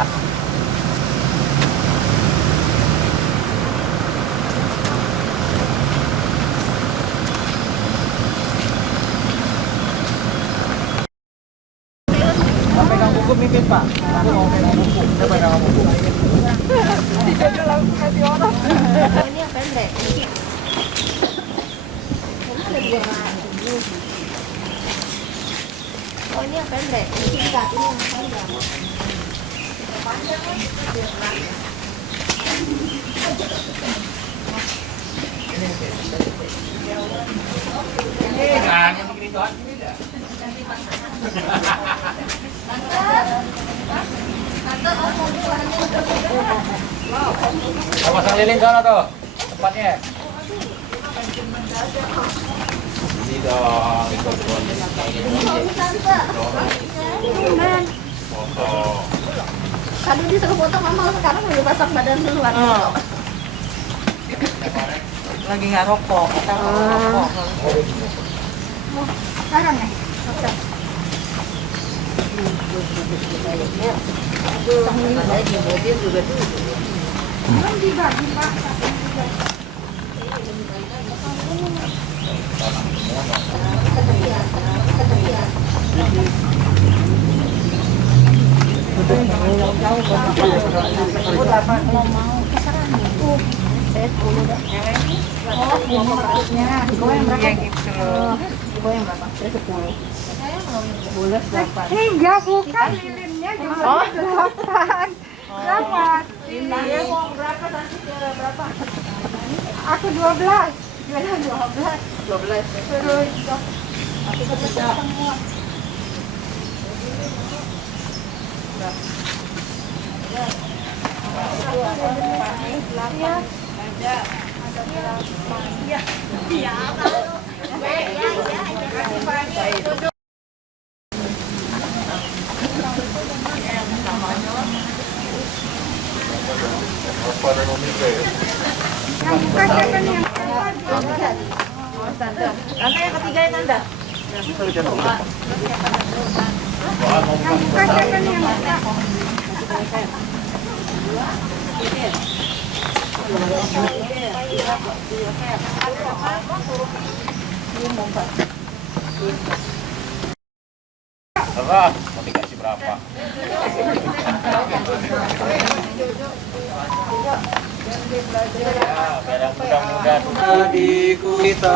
Pegang buku mimpin Pak. Aku mau pegang buku. Saya pegang buku. Tidak langsung kasih orang. Ini yang pendek. Ini ada dua. Oh ini yang pendek. Ini enggak, ini yang panjang. Panjang kan Pasang lilin sana tuh tempatnya. Ini dong, ikut foto. Tadi disuruh foto mama, sekarang udah pasang badan duluan. Lagi nggak rokok, kita rokok. Sekarang ya? Saya di mobil juga tuh. Belum dibagi Pak. Saya 10 dah. Oh, ini maksudnya. Gue yang berapa? Gitu loh. Gue yang berapa? Saya 10. Saya mau 10 8. Enggak, bukan lilinnya juga 8. Berapa? Dia mau berapa nanti ke berapa? Aku 12. Gimana 12? 12. Terus Aku kerja semua. yang buka siapa nih? Tante yang ketiga ya Tante. Yang buka siapa nih yang buka? Terah, mau dikasih berapa? Ya, biar mudah-mudahan Hatiku kita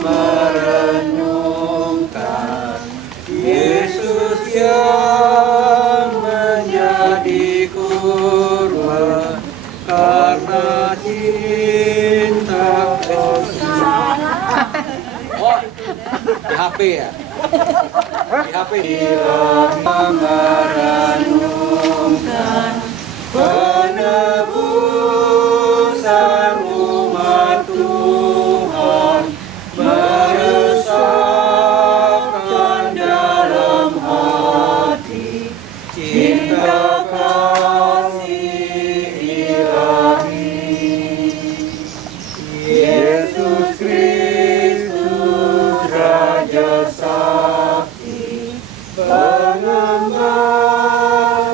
merenungkan Yesus yang menjadi kurban karena cinta kasih. Oh, di HP ya? Di HP merenungkan penebusan umat Tuhan meresahkan dalam hati cinta kasih ilahi. Yesus Kristus Raja Sakti pengembang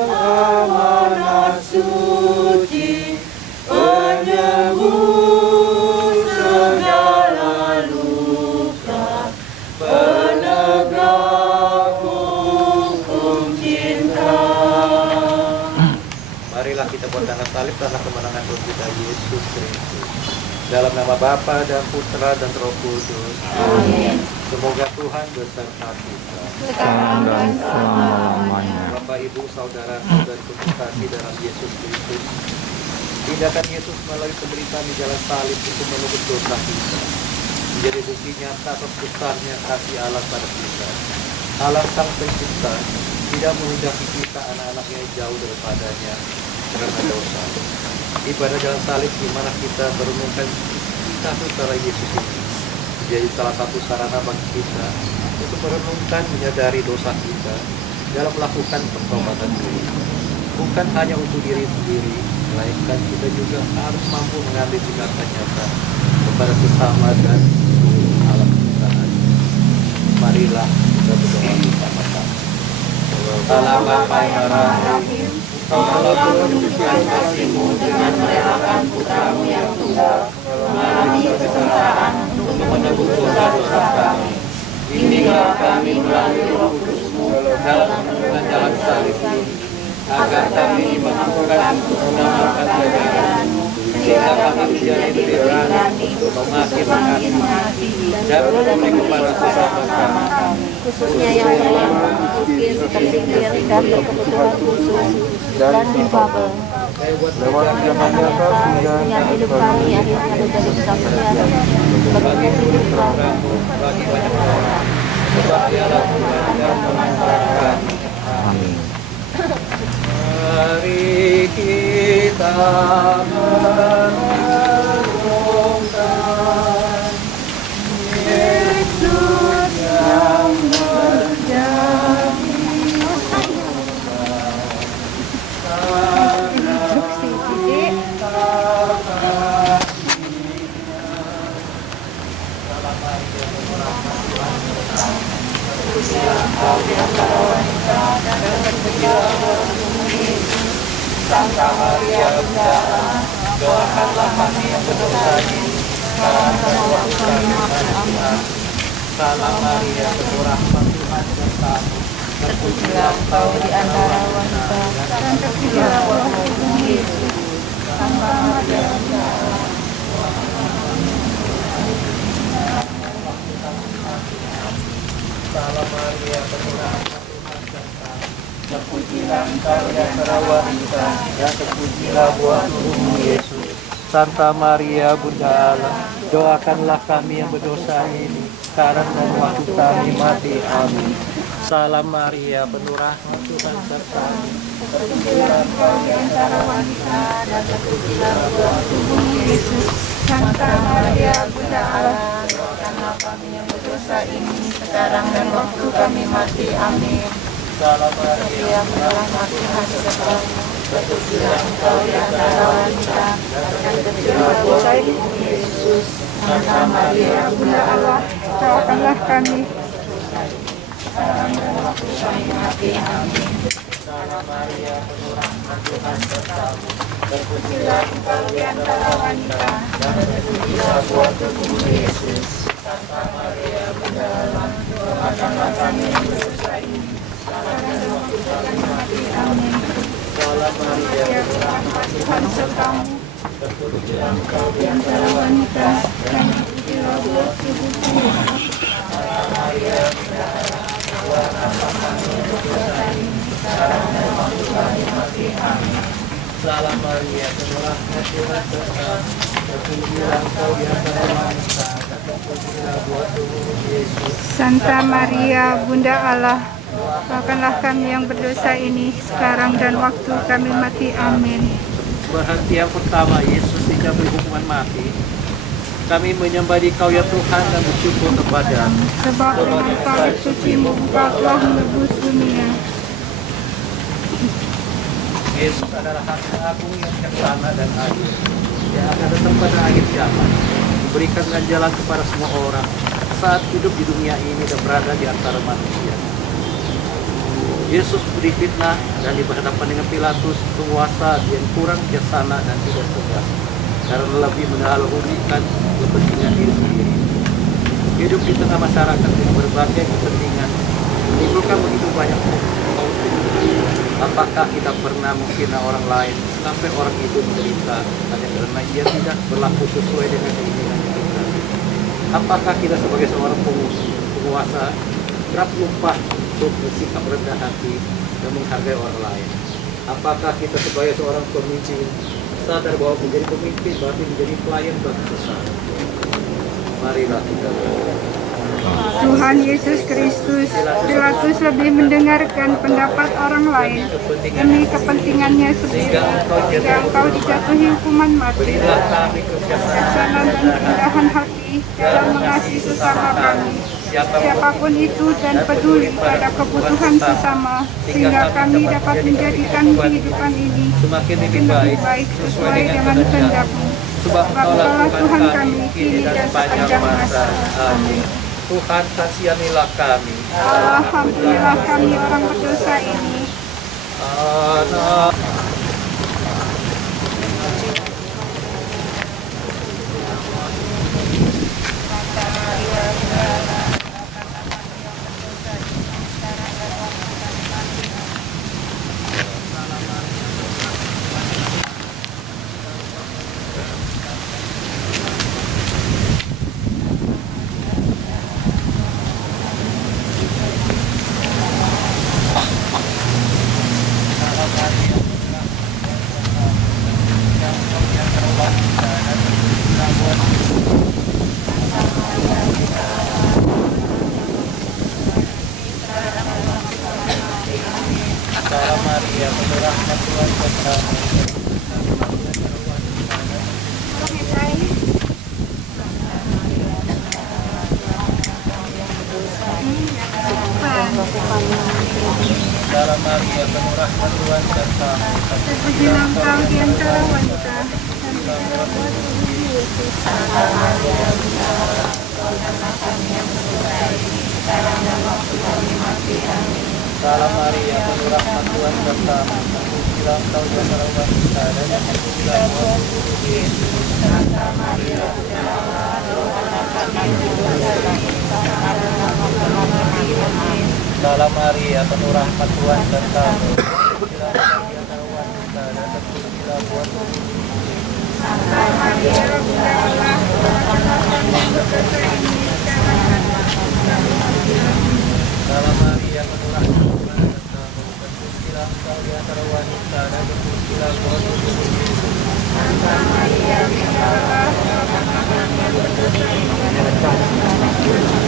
amanat suci penyembuh segala luka penegak hukum cinta. Marilah kita bertanda salib tanda kemenangan Tuhan kita Yesus Kristus. Dalam nama Bapa dan Putra dan Roh Kudus. Amin. Semoga Tuhan beserta kita. Sekarang dan selama-lamanya. Bapak, Ibu, Saudara, dan kasih dalam Yesus Kristus. Tindakan Yesus melalui penderitaan di jalan salib itu menebus dosa kita. Menjadi bukti nyata atas besarnya kasih Allah pada kita. Allah Sang Pencipta tidak menghendaki kita anak-anaknya jauh daripadanya karena dosa. Ibadah jalan salib di mana kita merenungkan kisah saudara Yesus ini menjadi salah satu sarana bagi kita untuk merenungkan menyadari dosa kita dalam melakukan pertobatan diri. Bukan hanya untuk diri sendiri, melainkan kita juga harus mampu mengambil tindakan nyata kepada sesama dan seluruh alam ciptaan. Marilah kita berdoa bersama-sama. Allah Bapa yang Maha Kau menunjukkan kasih-Mu dengan merelakan putramu yang tunggal mengalami kesengsaraan untuk menebus dosa-dosa kami. Bimbinglah kami melalui Roh Kudus-Mu dalam menempuh jalan salib ini, agar kami dimampukan untuk mengamalkan ajaran-Mu, sehingga kami menjadi lebih berani untuk menghakim dan memberi kepada sesama kami, khususnya yang miskin, tersinggir, dan berkebutuhan khusus, dan difabel. Lewat jangannya kasih Yang hidup kami akhirnya menjadi kesaksian bagi hidup kami. bagi banyak orang. Sebab Dialah Tuhan yang memanfaatkan. Amin. Mari kita merenungkan Yesus yang menjadi Santa Maria Bunda Allah, doakanlah kami yang berdosa ini, sekarang dan waktu kami mati. Amin. Salam Maria, penuh rahmat Tuhan sertamu, terpujilah engkau di antara wanita, dan terpujilah buah tubuhmu Yesus. Santa Maria Bunda Allah, Salam Maria, penuh rahmat Tuhan sertamu, terpujilah engkau di antara wanita, dan terpujilah buah tubuhmu Yesus. Santa Maria Bunda Allah, doakanlah kami yang berdosa ini, sekarang dan waktu kami mati. Amin. Salam Maria, penuh rahmat Tuhan sertamu, terpujilah engkau di antara wanita, dan terpujilah buah tubuhmu Yesus. Santa Maria Bunda Allah, doakanlah kami yang berdosa ini, sekarang dan waktu kami mati. Amin. Salam Maria, Maria, rahmat Tuhan sertamu, terpujilah engkau di antara wanita, dan terpujilah buah tubuhmu Yesus. Santa Maria Bunda Allah, doakanlah kami sekarang dan waktu kami mati. Amin. Salam Maria, penuh rahmat Tuhan sertamu, Terpujilah engkau di antara wanita, dan terpujilah buah tubuhmu Yesus. Santa Maria Bunda Allah, doakanlah kami yang berdosa ini, sekarang dan waktu kami mati. Amin. Salam Maria, penuh rahmat Tuhan sertamu, terpujilah engkau di antara wanita, dan terpujilah buah tubuhmu Yesus. Santa Maria Bunda Allah, doakanlah kami yang berdosa ini, sekarang dan waktu kami mati. Amin. Salam Maria, penuh rahmat Tuhan sertamu, terpujilah engkau di antara wanita, dan terpujilah buah tubuhmu Yesus. Santa Maria, Bunda Allah, doakanlah kami yang berdosa ini, sekarang dan waktu kami mati. Amin. Berhenti yang pertama, Yesus tidak beri hukuman mati. Kami menyembah Dikau ya Tuhan dan bersyukur kepadamu. Sebab dengan salib suci-Mu Engkau telah menebus dunia. Yesus adalah Hakim Agung yang bijaksana dan adil. Dia akan datang pada akhir zaman, memberikan ganjalan kepada semua orang saat hidup di dunia ini dan berada di antara manusia. Yesus difitnah dan berhadapan dengan Pilatus, penguasa yang kurang bijaksana dan tidak tegas, karena lebih mendahulukan kepentingan diri sendiri. Hidup di tengah masyarakat dengan berbagai kepentingan menimbulkan begitu banyak konflik. Apakah kita pernah menghina orang lain sampai orang itu menderita hanya karena ia tidak berlaku sesuai dengan keinginan kita? Apakah kita sebagai seorang penguasa kerap lupa untuk bersikap rendah hati dan menghargai orang lain? Apakah kita sebagai seorang pemimpin sadar bahwa menjadi pemimpin berarti menjadi pelayan bagi sesama? Marilah kita berdoa. Tuhan Yesus Kristus, Pilatus lebih mendengarkan pendapat orang lain demi kepentingannya sendiri, sehingga Engkau dijatuhi hukuman mati. Berilah kami kebijaksanaan Kebijaksanaan dan kerendahan hati dalam mengasihi sesama kami, siapapun itu, dan peduli pada kebutuhan sesama, sehingga kami dapat menjadikan kehidupan ini semakin lebih lebih baik sesuai dengan kehendak-Mu. Sebab Sebab Engkaulah Tuhan kami kini dan sepanjang masa. Amin. Tuhan kasihanilah kami. Allah, ampunilah kami orang berdosa ini. Anak Salam Maria, penuh rahmat Tuhan sertamu. Salam Maria, penuh rahmat Tuhan sertamu. Terpujilah engkau di antara wanita, dan terpujilah buah tubuhmu, Yesus. Salam Maria, penuh rahmat Tuhan sertamu. Terpujilah engkau di antara wanita, dan terpujilah buah tubuhmu, Yesus. Salam Maria, penuh rahmat Tuhan sertamu. Terpujilah engkau di antara wanita, dan terpujilah buah tubuhmu, Yesus. Maria, Bunda Allah, doakanlah kami berdosa ini sekarang dan di mati kami. Salam Maria, penuh rahmat Tuhan sertamu. Terpujilah engkau di antara wanita, dan terpujilah buah tubuhmu, Yesus. Maria, Bunda Allah, doakanlah kami berdosa ini sekarang dan di mati kami.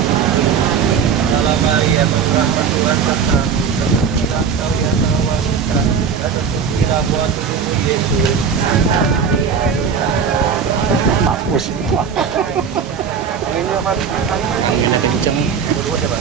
Salam Maria, penuh rahmat Tuhan sertamu. Terpujilah engkau di antara wanita, dan terpujilah buah tubuhmu, Yesus. Anginnya kenceng. Kedua siapa?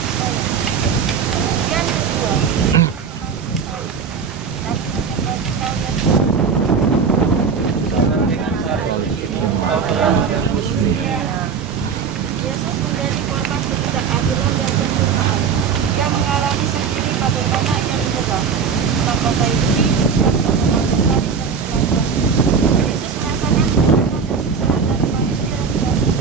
Yesus menjadi korban ketidakadilan dan pencobaan. Ia mengalami sendiri bagaimana ia dicoba. Tanpa baiki, Yesus merasakan penderitaan dan siksaan dari manusia yang tidak berdosa.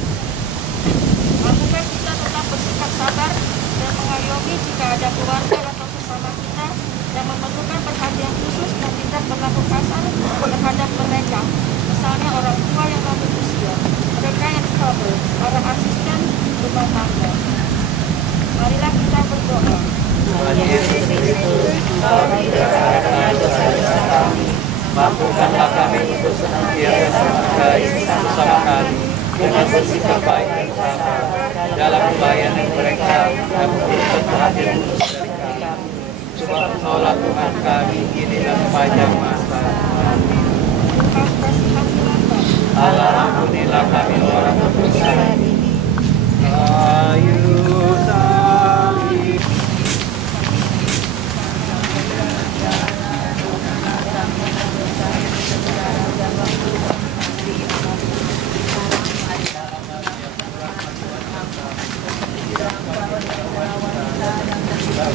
Mampukah kita tetap bersikap sabar dan mengayomi jika ada keluarga atau sesama kita yang memerlukan perhatian khusus dan tidak berlaku kasar terhadap mereka, misalnya orang tua yang lanjut usia, mereka yang difabel, para asisten rumah tangga. Marilah kita berdoa. Tuhan Yesus Kristus, Engkau tidak dosa-dosa kami. Mampukanlah kami untuk senantiasa menghargai bersama kami dengan bersikap baik dan sabar dalam pelayanan mereka yang membutuhkan perhatian khusus dari kami. Sebab Engkaulah Tuhan kami kini dan sepanjang masa. Amin. Tuhan kasihanilah kami. Allah ampunilah kami orang berdosa. Ayu salib.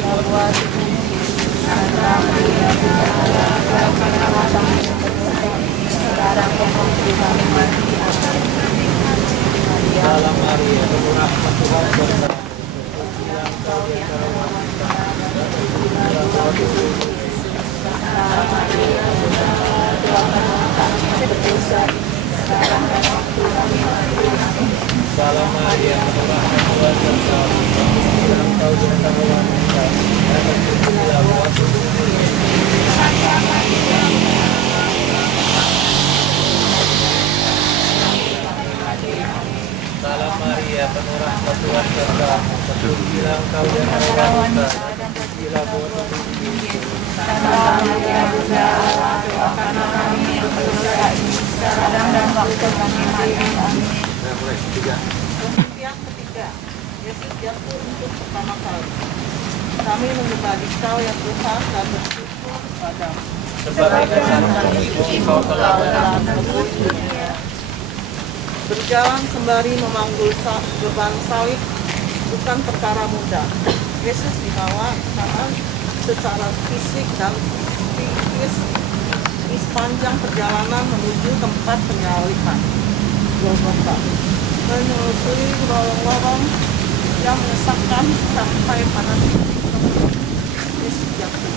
Salam Maria, penuh rahmat Tuhan sertamu. Terpujilah engkau di antara wanita, dan terpujilah buah tubuhmu, Yesus. Salam Maria, penuh rahmat Tuhan sertamu. Terpujilah engkau di antara wanita, dan terpujilah buah tubuhmu, Yesus. Salam Maria, penuh rahmat Tuhan sertamu. Terpujilah engkau di antara wanita, dan terpujilah buah tubuhmu, Yesus. Mulai tiga. Yang ketiga, Yesus jatuh untuk pertama kali. Kami menyembah Dikau ya Tuhan dan bersyukur kepadamu. Sebagai kesaksian engkau telah menebus dunia. Berjalan sembari memanggul beban salib bukan perkara mudah. Yesus dibawa tangan secara fisik dan psikis di sepanjang perjalanan menuju tempat penyaliban Golgota, menelusuri lorong-lorong yang menyesakkan sampai pada titik tertentu Yesus jatuh.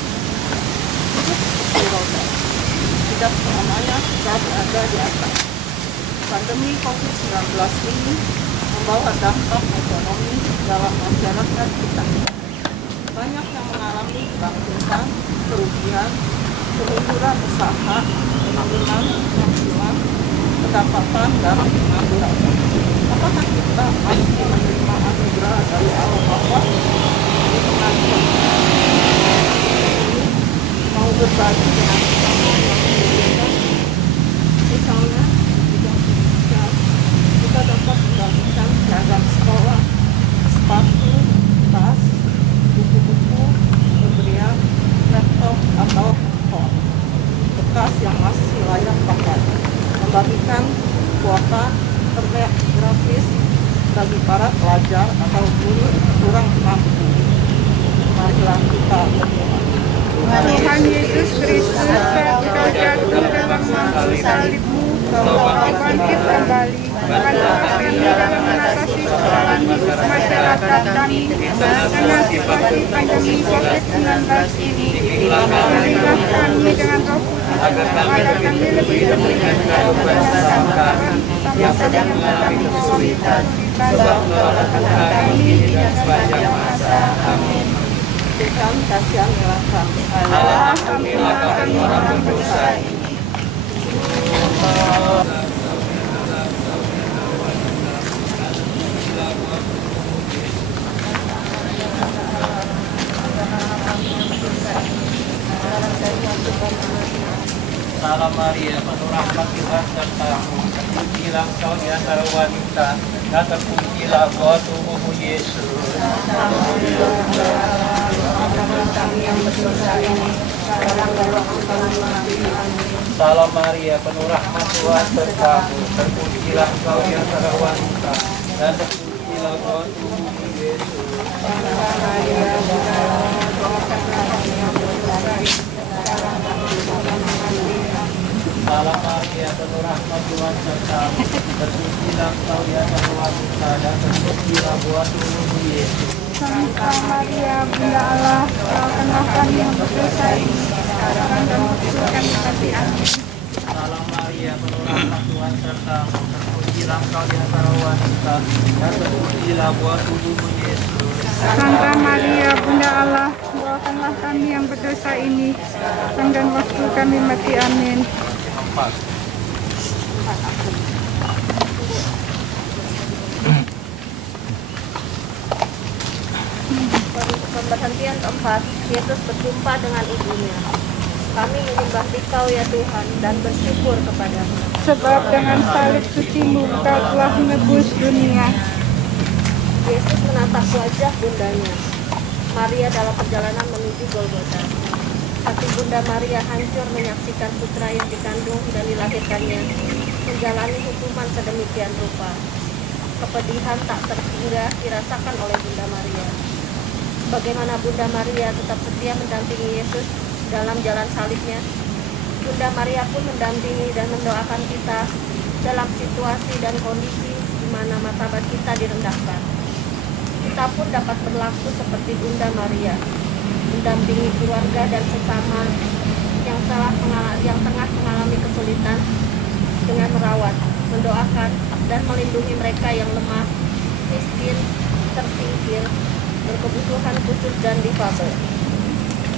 Hidup seperti roda, tidak selamanya kita berada di atas. Pandemi COVID-19 ini membawa dampak ekonomi dalam masyarakat kita. Banyak yang mengalami kebangkrutan, kerugian, kemunduran usaha, penurunan penghasilan, pendapatan, dan pengangguran. Apakah kita masih menerima anugerah dari Allah Bapa di tengah kondisi ini, berbagi dengan sesama yang membutuhkan. Misalnya, kita dapat membagikan seragam sekolah, sepatu, tas, buku-buku, pemberian, laptop atau handphone bekas yang masih layak pakai. Membagikan kuota internet gratis bagi para pelajar atau guru kurang mampu. Marilah kita berdoa. Tuhan Yesus Kristus, saat Kau jatuh dalam mangkuk salibmu, Kau bangkit kembali. Bantulah kami dalam mengatasi persoalan hidup masyarakat kami dengan situasi pandemi COVID-19 ini. Berilah kami dengan Roh Kudus agar kami lebih berkenan yang sedang mengalami kesulitan. Kami tidak sepanjang masa. Amin. Tuhan kasihanilah kami. Allah, ampunilah kami orang berdosa ini. Salam Maria, penuh rahmat Tuhan sertamu. Terpujilah Engkau di antara wanita, dan terpujilah buah tubuhmu Yesus. Salam Maria, penuh rahmat Tuhan sertamu. Terpujilah Engkau di antara wanita, dan terpujilah buah tubuhmu Yesus. Salam Maria, penuh rahmat Tuhan sertamu. Terpujilah Engkau di antara wanita, dan terpujilah buah tubuhmu Yesus. Santa Maria, Bunda Allah, doakanlah kami yang berdosa ini, sekarang dan waktu kami mati. Amin. Salam Maria, penuh rahmat Tuhan sertamu. Terpujilah Engkau di antara wanita, dan terpujilah buah tubuhmu Yesus. Santa Maria, Bunda Allah, doakanlah kami yang berdosa ini, sekarang dan waktu kami mati. Amin. Pemberhentian keempat, Yesus berjumpa dengan ibunya. Kami menyembah Dikau ya Tuhan dan bersyukur kepadamu. Sebab dengan salib sucimu Kau telah menebus dunia. Yesus menatap wajah bundanya, Maria dalam perjalanan menuju Golgota. Hati Bunda Maria hancur menyaksikan putra yang dikandung dan dilahirkannya menjalani hukuman sedemikian rupa. Kepedihan tak terhingga dirasakan oleh Bunda Maria. Bagaimana Bunda Maria tetap setia mendampingi Yesus dalam jalan salibnya. Bunda Maria pun mendampingi dan mendoakan kita dalam situasi dan kondisi di mana martabat kita direndahkan. Kita pun dapat berlaku seperti Bunda Maria, mendampingi keluarga dan sesama yang tengah mengalami kesulitan dengan merawat, mendoakan, dan melindungi mereka yang lemah, miskin, tersingkir, berkebutuhan khusus dan difabel.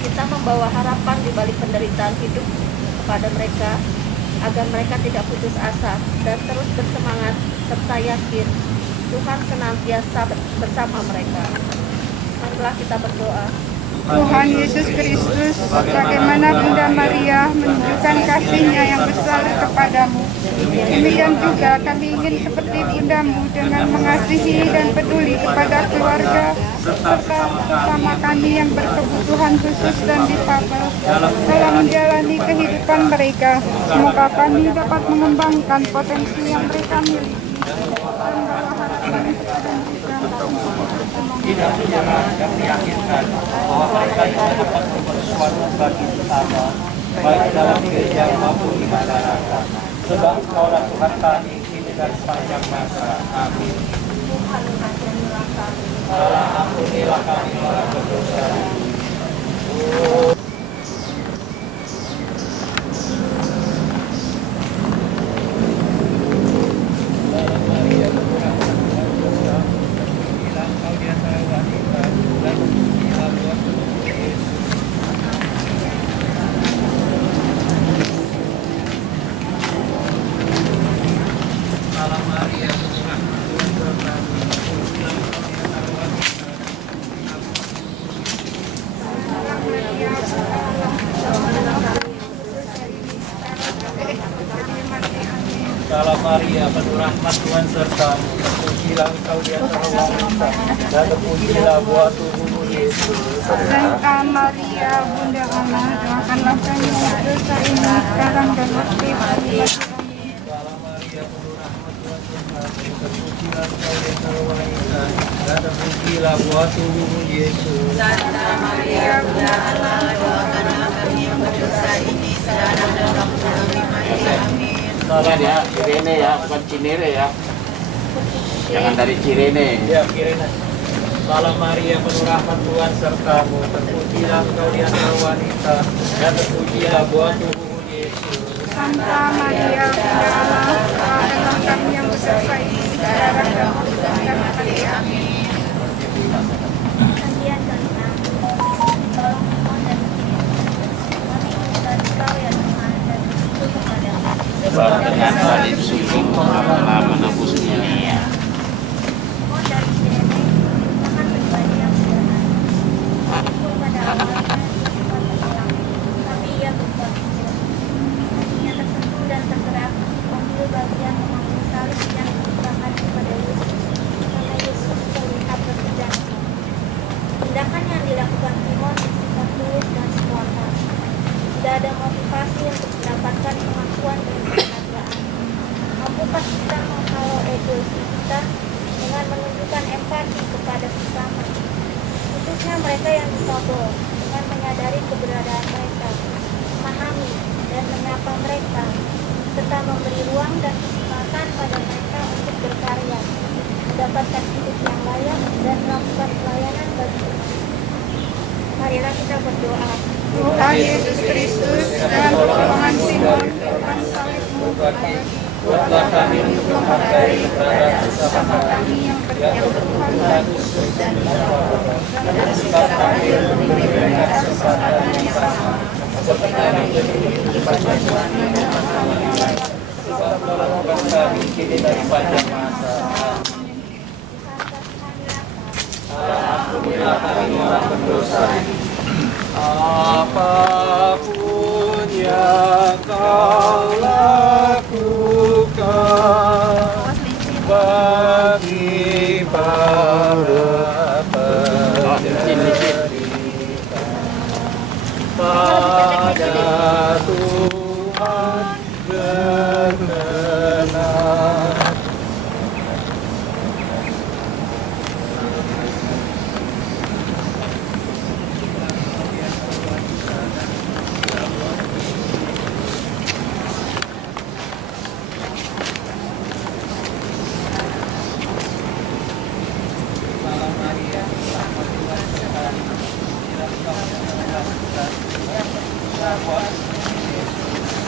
Kita membawa harapan di balik penderitaan hidup kepada mereka, agar mereka tidak putus asa dan terus bersemangat serta yakin Tuhan senantiasa bersama mereka. Marilah kita berdoa. Tuhan Yesus Kristus, bagaimana Bunda Maria menunjukkan kasih-Nya yang besar kepadamu. Demikian juga kami ingin seperti Bundamu dengan mengasihi dan peduli kepada keluarga serta sesama kami yang berkebutuhan khusus dan difabel dalam menjalani kehidupan mereka. Semoga kami dapat mengembangkan potensi yang mereka miliki dan membawa harapan Tidak menyerah dan meyakinkan bahwa mereka yang dapat berbuat sesuatu bagi sesama, baik dalam gereja maupun di masyarakat. Sebab Kaulah Tuhan kami kini dan sepanjang masa. Amin. Allah ampunilah kami orang berdosa. Salam Maria, penuh rahmat Tuhan sertamu. Terpujilah engkau di antara wanita, dan terpujilah buah tubuhmu Yesus. Santa Maria, Bunda Allah, doakanlah kami yang berdosa ini sekarang dan waktu mati kami. Salam Maria, penuh rahmat Tuhan sertamu. Terpujilah engkau di antara wanita, dan terpujilah buah tubuhmu Yesus. Santa Maria, Bunda Allah, doakanlah kami yang berdosa ini sekarang dan waktu kami mati. Amin. Ingat ya, Cirene ya, bukan Cinere ya. Jangan dari Cirene. Ya, Kirena. Salam Maria, penuh rahmat Tuhan sertamu. Terpujilah engkau di antara wanita, dan terpujilah buah tubuhmu Yesus. Santa Maria, Bunda Allah, doakanlah kami yang berdosa ini sekarang dan waktu kami mati. Amin. Kemudian ke-6, tolong semua dan kami menyembah Kau ya Tuhan dan itu kepadamu. Sebab dengan salib sucimu telah menebus dunia. Mohon dari Kirene, akan pribadi yang sederhana. Meskipun pada awalnya ia sempat terhilang, tapi ia berbuat kecil. Hatinya tersentuh dan tergerak, mengambil bagian mengambil salib yang diberikan kepada Yesus. Karena Yesus terlihat berpijak. Tindakan yang dilakukan Simon bersifat tulus dan spontan. Tidak ada motivasi untuk mendapatkan pengakuan dan penghargaan. Mampukah kita menghalau egois kita dengan menunjukkan empati kepada sesama, khususnya mereka yang difabel, dengan menyadari keberadaan mereka, memahami dan menyapa mereka, serta memberi ruang dan kesempatan pada mereka untuk berkarya, mendapatkan hidup yang layak dan melakukan pelayanan bagi umat. Marilah kita berdoa. Tuhan Yesus Kristus, dengan pertolongan Simon, korban salibmu bagi Buatlah kami untuk menghargai keberadaan sesama kami yang berjauhan dan sebab kami memberi mereka kesempatan yang sama seperti kami memberi sebab melakukan kami kini dari panjang masa. Ampunilah kami orang berdosa. Apapun yang kau lakukan bagi para penderita, pada Tuhan berkenan.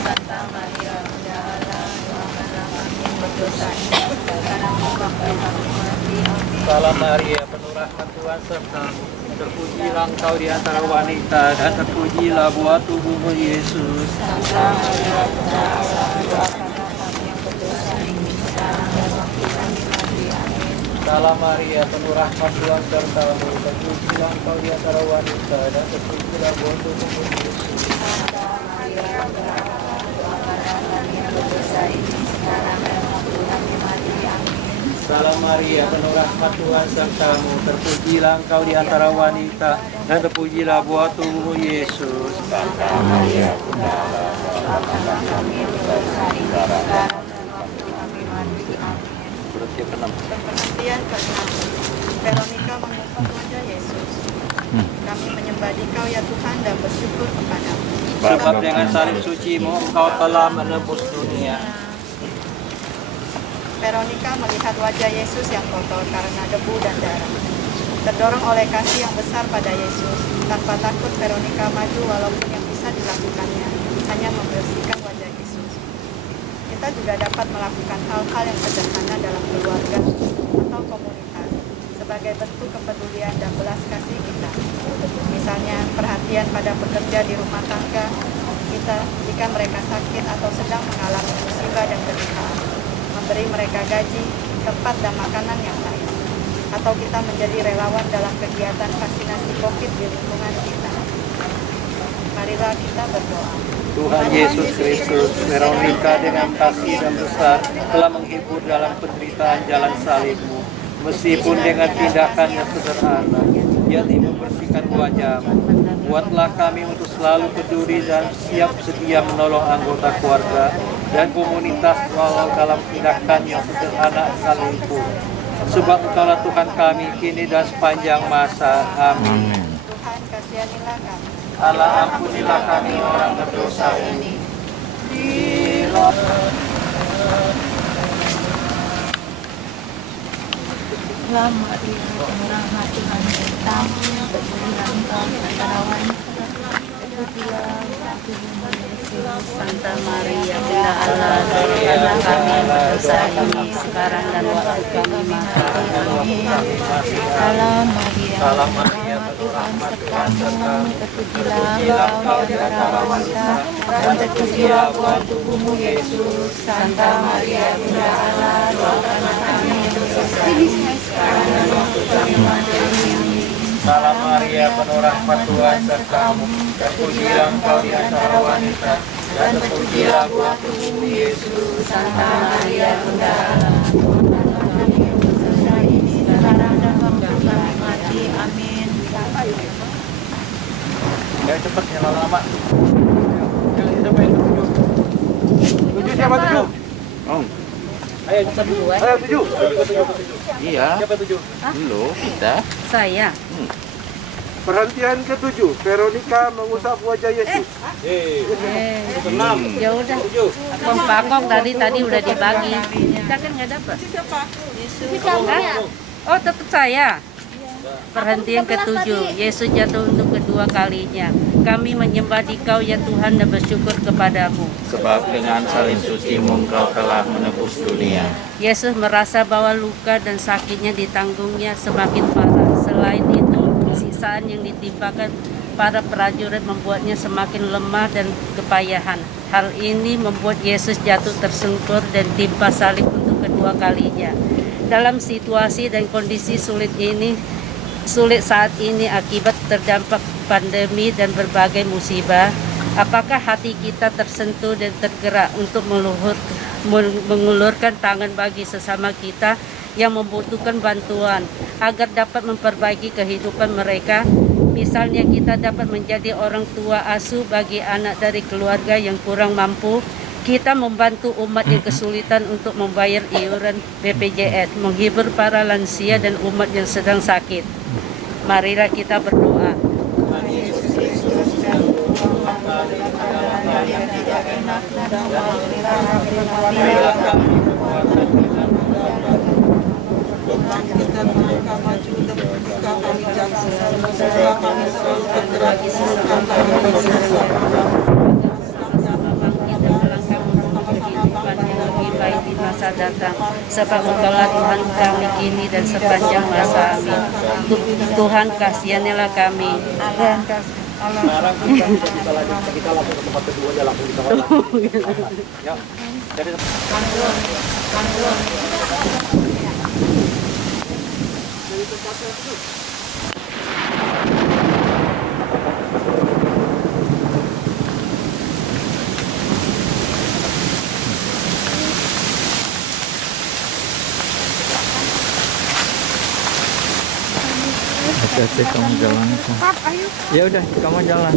Santa Maria, Bunda Allah, doakanlah kami yang berdosa ini sekarang dan waktu kami mati. Amin. Salam Maria, penuh rahmat Tuhan sertamu. Terpujilah engkau di antara wanita, dan terpujilah buah tubuhmu Yesus. Santa Maria, Bunda Allah, doakanlah kami yang berdosa ini sekarang dan waktu kami mati. Amin. Salam Maria, penuh rahmat Tuhan sertamu. Terpujilah engkau di antara wanita, dan terpujilah buah tubuhmu Yesus. Santa Maria, Bunda Allah, doakanlah kami yang berdosa ini sekarang dan waktu kami mati. Amin. Salam Maria, penuh rahmat Tuhan sertamu. Terpujilah engkau di antara wanita, dan terpujilah buah tubuhmu Yesus. Santa Maria, Bunda Allah, doakanlah kami yang berdosa ini sekarang dan waktu kami mati. Amin. Penantian ke-6, Veronica mengungkap wajah Yesus. Kami menyembah Dikau ya Tuhan dan bersyukur kepadamu. Sebab dengan salib sucimu engkau telah menebus dunia. Veronica melihat wajah Yesus yang kotor karena debu dan darah. Terdorong oleh kasih yang besar pada Yesus, tanpa takut Veronica maju walaupun yang bisa dilakukannya hanya membersihkan wajah Yesus. Kita juga dapat melakukan hal-hal yang sederhana dalam keluarga atau komunitas sebagai bentuk kepedulian dan belas kasih kita. Misalnya perhatian pada pekerja di rumah tangga kita jika mereka sakit atau sedang mengalami musibah dan penderitaan, memberi mereka gaji, tempat dan makanan yang layak. Atau kita menjadi relawan dalam kegiatan vaksinasi COVID di lingkungan kita. Marilah kita berdoa. Tuhan Yesus Kristus, Veronica dengan kasih dan besar telah menghibur dalam penderitaan jalan salib-Mu. Meskipun dengan tindakannya sederhana, ia membersihkan wajah-Mu. Buatlah kami untuk selalu peduli dan siap sedia menolong anggota keluarga dan komunitas walau dalam tindakannya sederhana sekalipun. Sebab Engkaulah Tuhan kami kini dan sepanjang masa. Amin. Tuhan kasihanilah kami. Allah ampunilah kami orang berdosa ini. Lama dia rahmat Tuhan bertamu, bergembira engkau di antara wanita. Terpujilah Tuhan Yesus. Santa Maria, Bunda Allah, doakanlah kami berdosa ini sekarang dan waktu kami mati. Amin. Salam Maria, rahmat Tuhan sertamu, terpujilah engkau di antara wanita, dan terpujilah buah tubuhmu Yesus. Santa Maria, Bunda Allah, doakanlah kami berdosa ini sekarang dan waktu kami mati. Salam Maria, penuh rahmat Tuhan sertamu, terpujilah engkau di antara wanita, dan terpujilah buah tubuhmu Yesus. Santa Maria, Bunda Allah, doakanlah kami berdosa ini sekarang dan waktu kami mati. Amin. Ya cepat, nyala lama. Siapa yang tujuh? Tujuh siapa tujuh? Oh, Ayo, ayo tujuh. iya. Siapa tujuh? Dulu kita. Saya. Perhentian ketujuh, Veronica mengusap wajah Yesus. Ya udah. Pangkong tadi udah dibagi. Kita kan nggak dapat. Hah? Oh, tetap saya. Perhentian ketujuh, Yesus jatuh untuk kedua kalinya. Kami menyembah Dikau ya Tuhan dan bersyukur kepadamu. Sebab dengan salib suci-Mu Engkau telah menebus dunia. Yesus merasa bahwa luka dan sakitnya ditanggungnya semakin parah. Selain itu, siksaan yang ditimpakan para prajurit membuatnya semakin lemah dan kepayahan. Hal ini membuat Yesus jatuh tersungkur dan timpa salib untuk kedua kalinya. Dalam situasi dan kondisi sulit saat ini akibat terdampak pandemi dan berbagai musibah, apakah hati kita tersentuh dan tergerak untuk mengulurkan tangan bagi sesama kita yang membutuhkan bantuan agar dapat memperbaiki kehidupan mereka? Misalnya kita dapat menjadi orang tua asuh bagi anak dari keluarga yang kurang mampu. Kita membantu umat yang kesulitan untuk membayar iuran BPJS, menghibur para lansia dan umat yang sedang sakit. Marilah kita berdoa. Di masa datang, sebab Engkaulah Tuhan kami kini dan sepanjang masa. Amin. Tuhan kasihanilah kami. Sekarang kita bisa lanjut, kita langsung ke tempat kedua aja, langsung dikawal lagi. Ya, jadi Hati-hati kamu jalan. Ya udah, kamu jalan.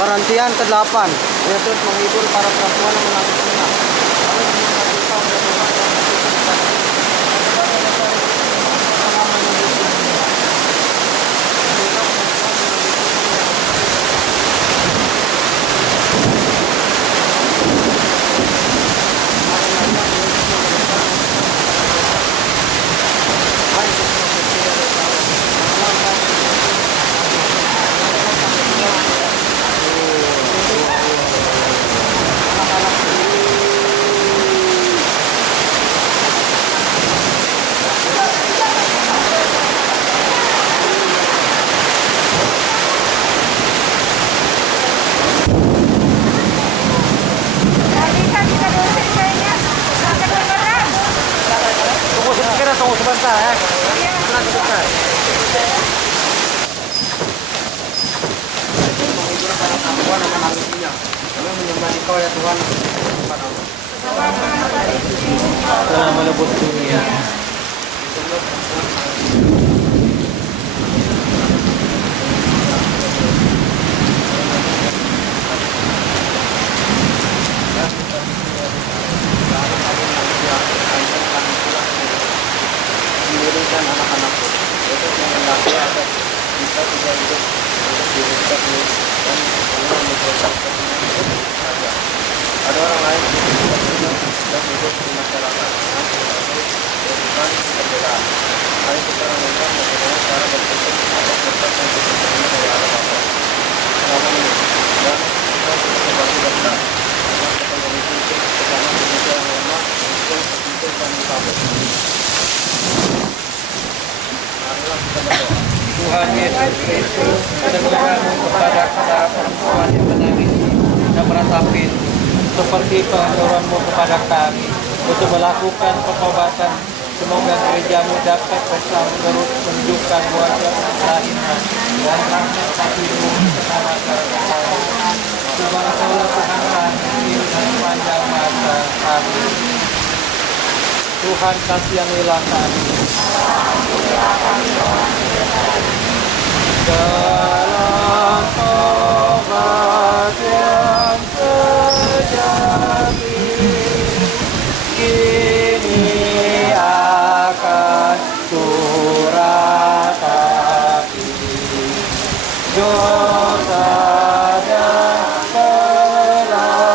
Perhentian ke-8, Yesus menghibur para perempuan yang menangis senang. Lalu meminta kita untuk berdoa dan bersyukur kepada Dia. sebentar ya. Tenang sebentar. Menghibur para perempuan akan nantinya. Kami menyembah Engkau ya Tuhan. Telah melebut dunia. Mengirimkan anak-anakku untuk mengendaki agar kita tidak hidup untuk diri kita sendiri dan hanya memperoleh saja. Ada orang lain yang tidak hidup dan hidup di masyarakat yang berbagai kehidupan perbedaan. Mari kita renungkan bagaimana cara berpikir atas berkat yang kita terima dari Allah Bapa. Selama ini dan kita sudah berbagi berkat agar kita memiliki kesamaan Indonesia yang lemah, miskin, terpisah dan mukabur. Marilah kita berdoa. Tuhan Yesus Kristus, kedengaranmu kepada saudara perempuan yang menangis dan meratapi seperti pengajaranmu kepada kami untuk melakukan pertobatan. Semoga gerejamu dapat terus menunjukkan wajah lainnya dan rahmat kasih-Mu kepada kami. Subhanallah Tuhan kami dan panjang masa kami. Tuhan kasianilah kami. Dalam obat yang sejati, kini akan kuratapi dosa dan pelanggaran.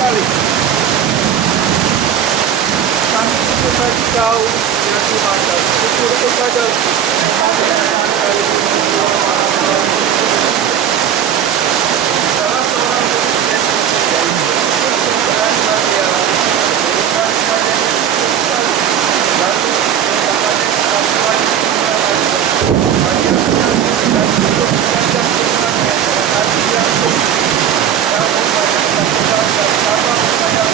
salib. Kami bersyukur Kau, ya Tuhan, dan syukur kepada salah seorang Kristen dan Maria berikan kepada Yesus salib. Lalu kepada Tuhan Maria dan hidup sepanjang kehidupannya dalam hati yang suci. Namun pada Tuhan dan sama kepada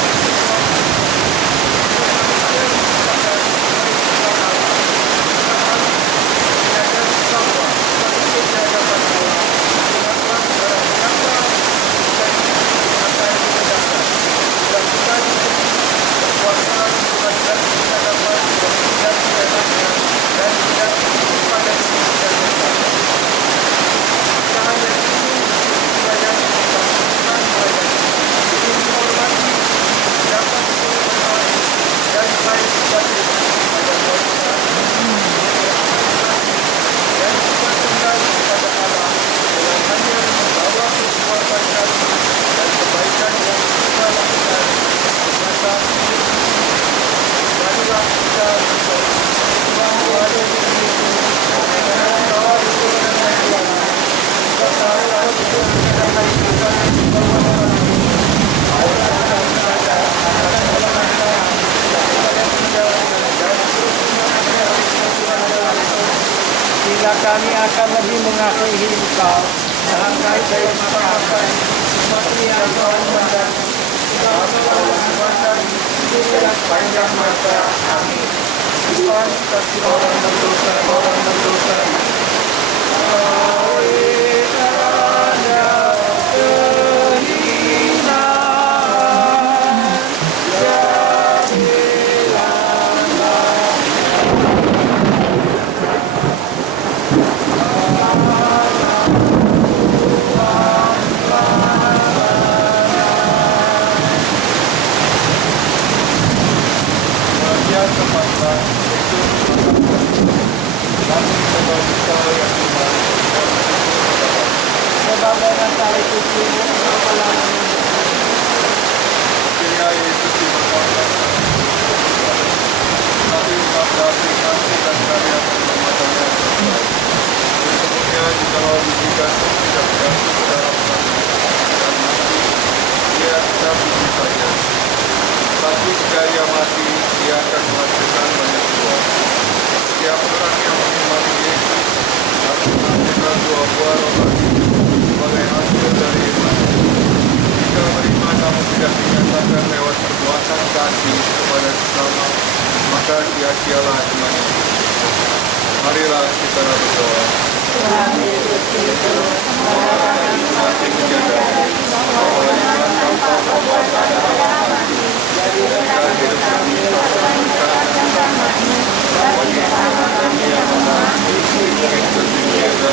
sehingga kami akan lebih mengasihi Engkau sehingga dari masa-masa seperti yang Kau mandang dan panjang masa. Amin. Tuhan, kasih orang berdosa. Tapi jika ia mati, ia akan menghasilkan banyak buah. Setiap orang yang mengimani Yesus harus menghasilkan buah-buah rohani sebagai hasil dari iman. Jika beriman namun tidak dinyatakan lewat perbuatan kasih kepada sesama, maka sia-sialah iman itu. Marilah kita berdoa. Tuhan Yesus Kristus, masih menjaga bahwa iman tanpa perbuatan jadi hidup kami dan kami bagi kami yang menang Kristus menjaga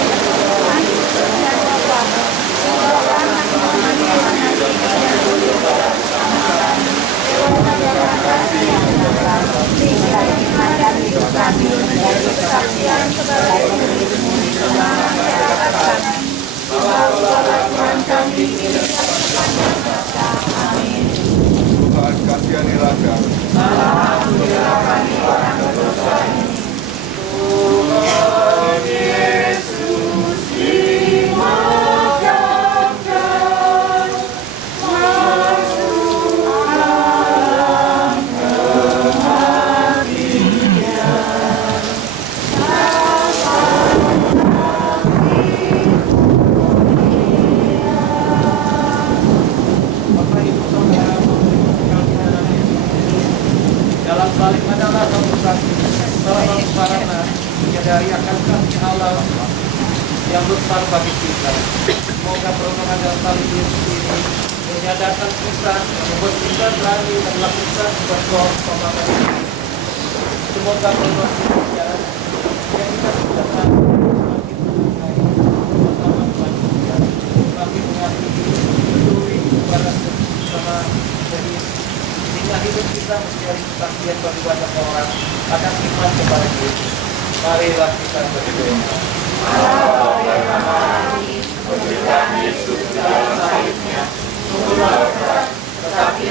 Tuhan kasihanilah kami. Alhamdulillah kami orang berdosa ini. Tuhan Yesus dimakamkan masuk alam kematian. Dalam salib adalah satu salah sarana menyadari akan kasih Allah yang besar bagi kita. Semoga permohonan dalam salib Yesus ini menyadarkan kita, membuat kita berani dan melakukan berdoa pemahaman ini. Semoga permohonan kita yang kita sudah tahu semakin menghargai bersama manusia, semakin mengasihi, peduli kepada sesama jenis. Sehingga hidup kita menjadi kesaksian bagi banyak orang akan iman kepada Yesus. Marilah kita berdoa. Berikan Yesus dalam salibnya, tetapi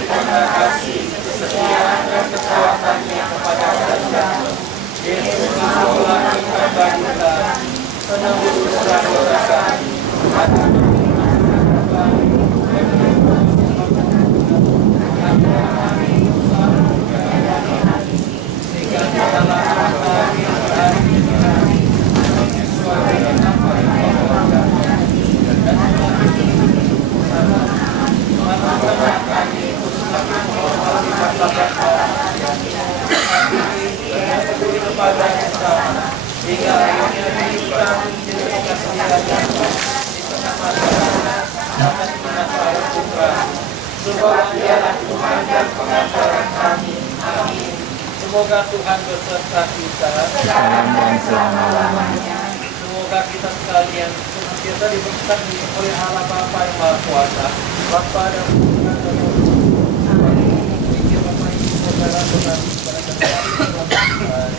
sebab dialah Tuhan dan pengantara kami. Amin. Semoga Tuhan beserta kita sekarang dan selama-lamanya. Semoga kita sekalian senantiasa diberkati oleh Allah Bapa yang Maha Kuasa, Bapa dan Putra dan Roh Kudus. Amin. Pikir Bapa Ibu saudara-saudara pada kesempatan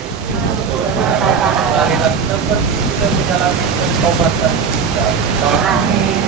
marilah kita pergi kita menjalani pertobatan kita. Amin.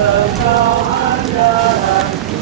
Engkau andalanku,